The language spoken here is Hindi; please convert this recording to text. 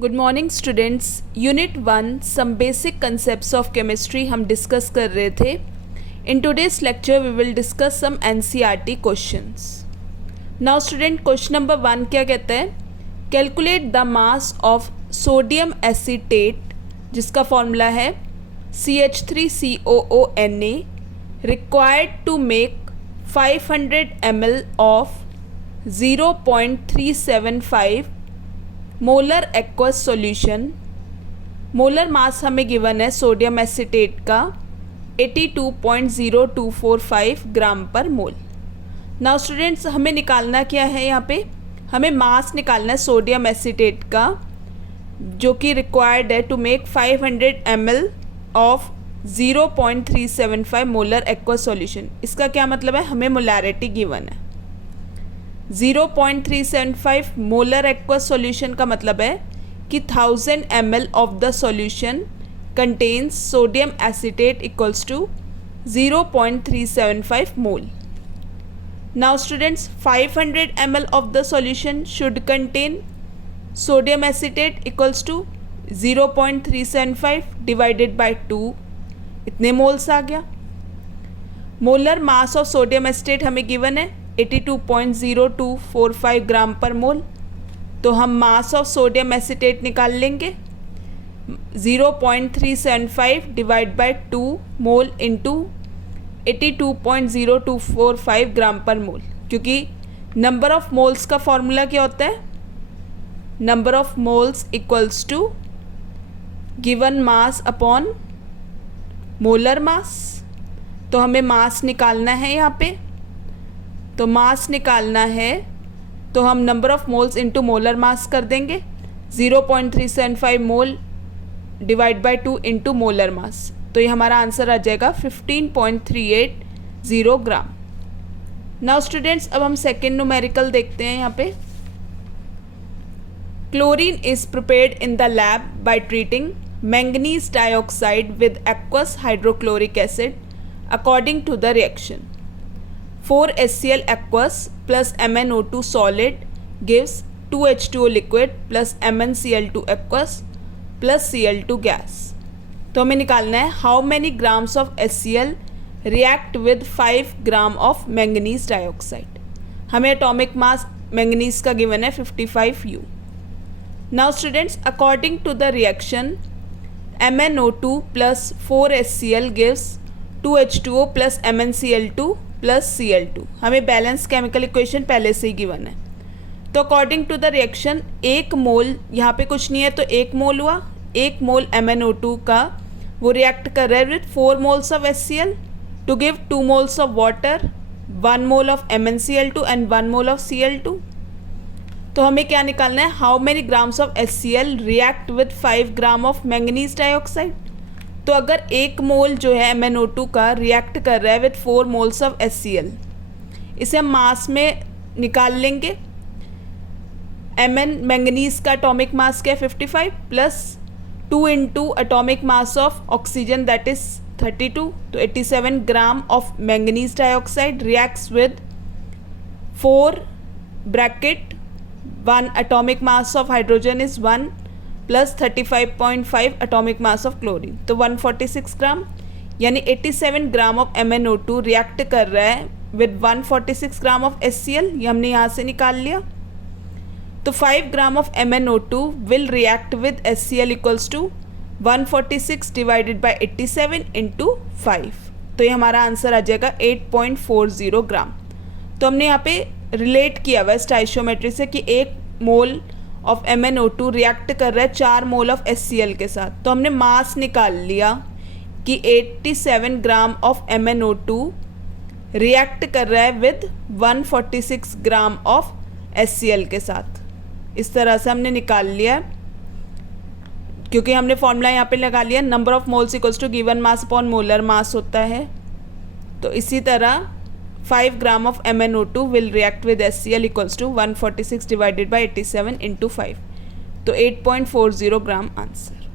Good morning students. Unit 1 some basic concepts of chemistry हम डिस्कस कर रहे थे। In today's lecture we will discuss some NCERT questions. Now student, question number 1 क्या कहता है? Calculate the mass of sodium acetate, जिसका फॉर्मूला है CH3COONA, required to make 500 ml of 0.375 molar aqueous solution. Molar mass हमें गिवन है सोडियम एसीटेट का 82.0245 ग्राम पर मोल। नाउ स्टूडेंट्स, हमें निकालना क्या है? यहाँ पे हमें मास निकालना है सोडियम एसीटेट का, जो कि रिक्वायर्ड है to make 500 ml of 0.375 molar aqueous solution. इसका क्या मतलब है? हमें मोलैरिटी गिवन है 0.375 मोलर एक्वस सॉल्यूशन का मतलब है कि 1000 ml of the solution contains sodium acetate equals to 0.375 mole. Now students, 500 ml of the solution should contain sodium acetate equals to 0.375 divided by 2, इतने मोल्स आ गया। Molar mass of sodium acetate हमें गिवन है 82.0245 ग्राम पर मोल। तो हम मास ऑफ सोडियम एसीटेट निकाल लेंगे 0.375 divide by 2 mole into 82.0245 gram per mole, क्योंकि नंबर ऑफ मोल्स का फॉर्मूला क्या होता है? Number of moles equals to given mass upon molar mass. तो हमें मास निकालना है यहाँ पे, तो मास निकालना है तो हम number of moles into molar mass कर देंगे। 0.375 मोल divide by 2 into molar mass, तो ये हमारा आंसर आ जाएगा 15.380 ग्राम। नाउ स्टूडेंट्स, अब हम सेकेंड न्यूमेरिकल देखते हैं। यहाँ पे chlorine is prepared in the lab by treating manganese dioxide with aqueous hydrochloric acid according to the reaction 4HCl aqueous plus MnO2 solid gives 2H2O liquid plus MnCl2 aqueous plus Cl2 gas। तो हमें निकालना है how many grams of HCl react with 5 gram of manganese dioxide. हमें एटॉमिक मास मैंगनीज का गिवन है 55U। Now students, according to the reaction MnO2 plus 4HCl gives 2H2O plus MnCl2 plus Cl2। हमें बैलेंस केमिकल इक्वेशन पहले से ही गिवन है। तो अकॉर्डिंग टू द रिएक्शन 1 मोल, यहाँ पे कुछ नहीं है तो 1 मोल हुआ। 1 मोल MnO2 का वो रिएक्ट कर रहा है with 4 moles of HCl to give 2 moles of water, 1 mole of MnCl2 and 1 mole of Cl2। तो हमें क्या निकालना है? How many grams of HCl react with 5 gram of manganese dioxide. तो अगर 1 मोल जो है MnO2 का रिएक्ट कर रहा है विथ 4 मोल्स ऑफ HCl, इसे हम मास में निकाल लेंगे। मैंगनीज का एटॉमिक मास क्या है? 55 plus 2 into atomic mass of oxygen that is 32, तो 87 ग्राम of manganese dioxide reacts with 4 bracket 1 atomic mass of hydrogen is 1 plus 35.5 atomic mass of chlorine, तो 146 ग्राम, यानी 87 ग्राम ऑफ MnO2 रिएक्ट कर रहा है विद 146 ग्राम ऑफ HCl। ये हमने यहाँ से निकाल लिया। तो 5 gram of MnO2 will react with HCl equals to 146 divided by 87 into 5, तो ये हमारा आंसर आ जाएगा 8.40 ग्राम। तो हमने यहाँ पे रिलेट किया हुआ है स्टाइशियोमेट्री से कि 1 मोल ऑफ MnO2 रिएक्ट कर रहा है 4 मोल ऑफ HCl के साथ। तो हमने मास निकाल लिया कि 87 ग्राम ऑफ MnO2 रिएक्ट कर रहा है विद 146 ग्राम ऑफ HCl के साथ। इस तरह से हमने निकाल लिया, क्योंकि हमने फॉर्मूला यहाँ पे लगा लिया number of moles equals to given mass upon molar mass होता है। तो इसी तरह 5 ग्राम of MnO2 will react with HCl equals to 146 divided by 87 into 5, तो 8.40 ग्राम आंसर।